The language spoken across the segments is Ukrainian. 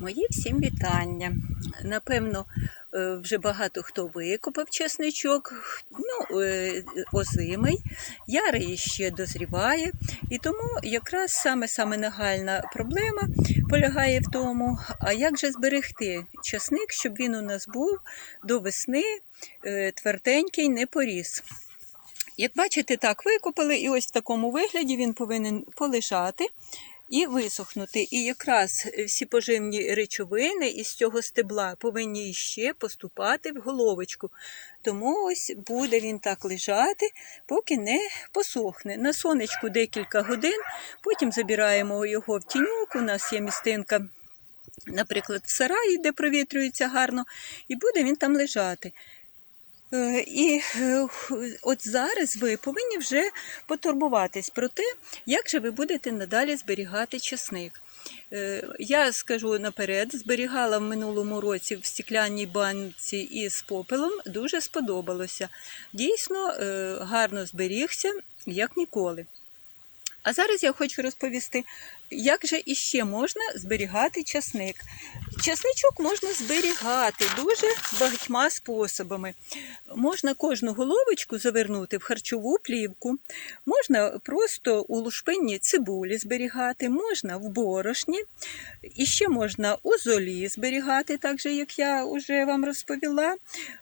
Мої всім вітання. Напевно, е, вже багато хто викопав чесничок, ну, е, озимий, ярий ще дозріває. І тому якраз саме-саме нагальна проблема полягає в тому, а як же зберегти часник, щоб він у нас був до весни е, тверденький, не поріс. Як бачите, так викопали, і ось в такому вигляді він повинен полежати і висохнути. І якраз всі поживні речовини із цього стебла повинні ще поступати в головочку. Тому ось буде він так лежати, поки не посохне. На сонечку декілька годин, потім забираємо його в тіньок. У нас є містинка. Наприклад, в сараї, де провітрюється гарно, і буде він там лежати. Е, І е, от зараз ви повинні вже потурбуватись про те, як же ви будете надалі зберігати часник. Е, Я скажу наперед, зберігала в минулому році в стеклянній банці із попелом, дуже сподобалося. Дійсно, гарно зберігся, як ніколи. А зараз я хочу розповісти, як же іще можна зберігати часник. Часничок можна зберігати дуже багатьма способами. Можна кожну головочку завернути в харчову плівку, можна просто у лушпинні цибулі зберігати, можна в борошні, і ще можна у золі зберігати, так же, як я вже вам розповіла.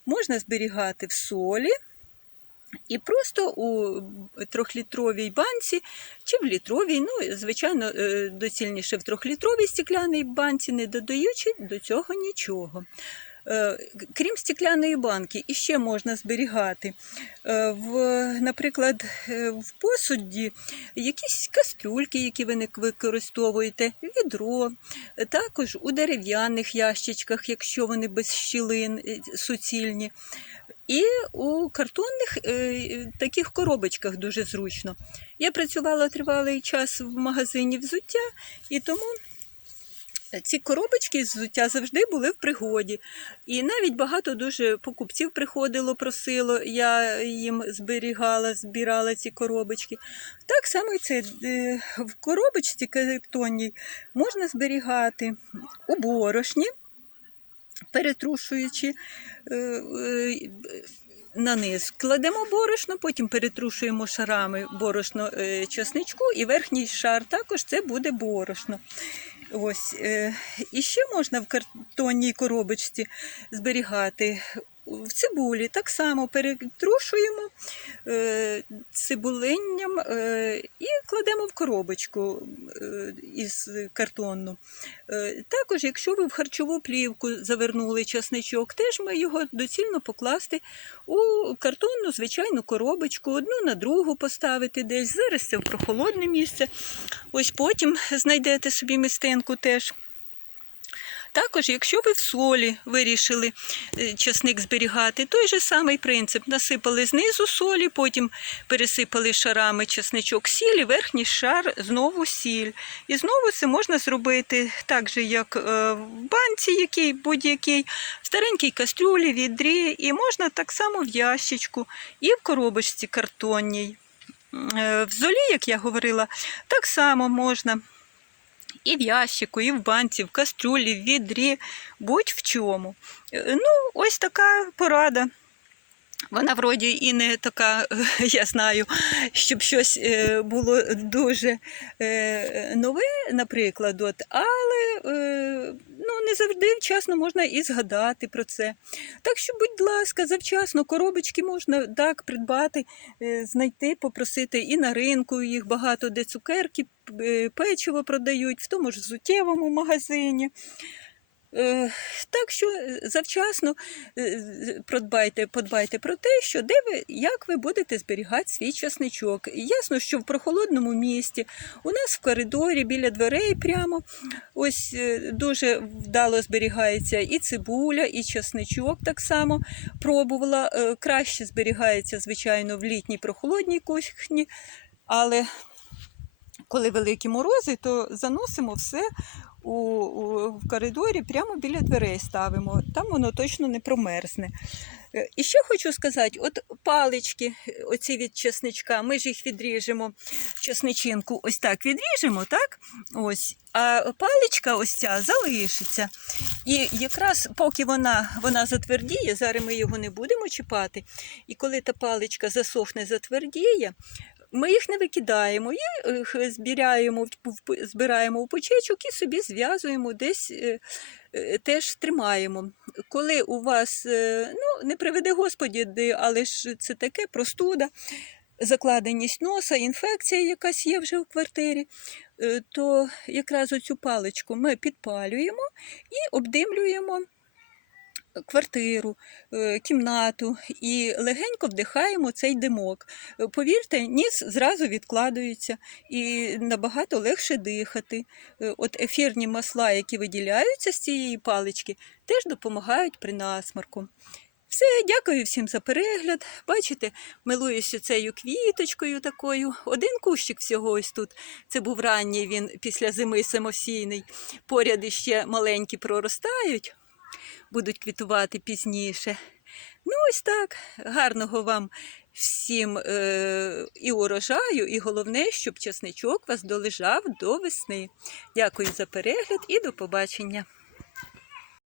Можна зберігати в солі. І просто у трьохлітровій банці чи в літровій, ну, звичайно, е, доцільніше в трьохлітровій стеклянній банці, не додаючи до цього нічого. Е, Крім стекляної банки, іще можна зберігати, е, в, наприклад, е, в посуді якісь кастрюльки, які ви використовуєте, відро, е, також у дерев'яних ящичках, якщо вони без щілин е, суцільні. І у картонних е, таких коробочках дуже зручно. Я працювала тривалий час в магазині взуття, і тому ці коробочки взуття завжди були в пригоді. І навіть багато дуже покупців приходило, просило, я їм зберігала, збирала ці коробочки. Так само і це е, в коробочці картонній можна зберігати у борошні, перетрушуючи е, е, на низ. Кладемо борошно, потім перетрушуємо шарами борошно е, часничку, і верхній шар також це буде борошно. Ось. І ще можна в картонній коробочці зберігати. В цибулі так само перетрушуємо цибулинням е, і кладемо в коробочку е, із картонну. Е, також, якщо ви в харчову плівку завернули часничок, теж ми його доцільно покласти у картонну звичайну коробочку, одну на другу поставити десь. Зараз це в прохолодне місце. Ось потім знайдете собі містинку теж. Також, якщо ви в солі вирішили е, часник зберігати, той же самий принцип. Насипали знизу солі, потім пересипали шарами часничок сіль, і верхній шар знову сіль. І знову це можна зробити так же, як е, в банці, який, будь-який, в старенькій кастрюлі, відрі, і можна так само в ящичку і в коробочці картонній. Е, В золі, як я говорила, так само можна і в ящику, і в банці, в кастрюлі, в відрі, будь в чому. Е, Ну, ось така порада. Вона вроді і не така, я знаю, щоб щось е, було дуже е, нове, наприклад, от, але не завжди вчасно можна і згадати про це. Так що, будь ласка, завчасно коробочки можна так придбати, е, знайти, попросити і на ринку їх багато, де цукерки, е, печиво продають, в тому ж взуттєвому магазині. Е, Так що е, завчасно е, продбайте, подбайте про те, що де ви, як ви будете зберігати свій часничок. Ясно, що в прохолодному місті у нас в коридорі біля дверей прямо ось е, дуже вдало зберігається і цибуля, і часничок так само пробувала. Краще зберігається, звичайно, в літній прохолодній кухні, але коли великі морози, то заносимо все у, у, в коридорі прямо біля дверей ставимо. Там воно точно не промерзне. Е, І ще хочу сказати: от палички, е, оці від чесничка, ми ж їх відріжемо, чесничинку ось так відріжемо, так? Ось. А паличка ось ця залишиться. І якраз поки вона, вона затвердіє, зараз ми його не будемо чіпати. І коли та паличка засохне, затвердіє, ми їх не викидаємо, їх збираємо, в- в- збираємо і собі зв'язуємо десь. е, е, Теж тримаємо. Коли у вас, е, ну не приведи Господі, але ж це таке простуда, закладеність носа, інфекція якась є вже в квартирі, е, то якраз оцю паличку ми підпалюємо і обдимлюємо квартиру, е, кімнату і легенько вдихаємо цей димок. Повірте, ніс зразу відкладується і набагато легше дихати. Е, От ефірні масла, які виділяються з цієї палички, теж допомагають при насморку. Все, дякую всім за перегляд. Бачите, милуюся цією квіточкою такою. Один кущик всього ось тут. Це був ранній він після зими самосійний. Поряд іще маленькі проростають, будуть квітувати пізніше. Ну, ось так. Гарного вам всім е- і урожаю, і головне, щоб часничок вас долежав до весни. Дякую за перегляд і до побачення.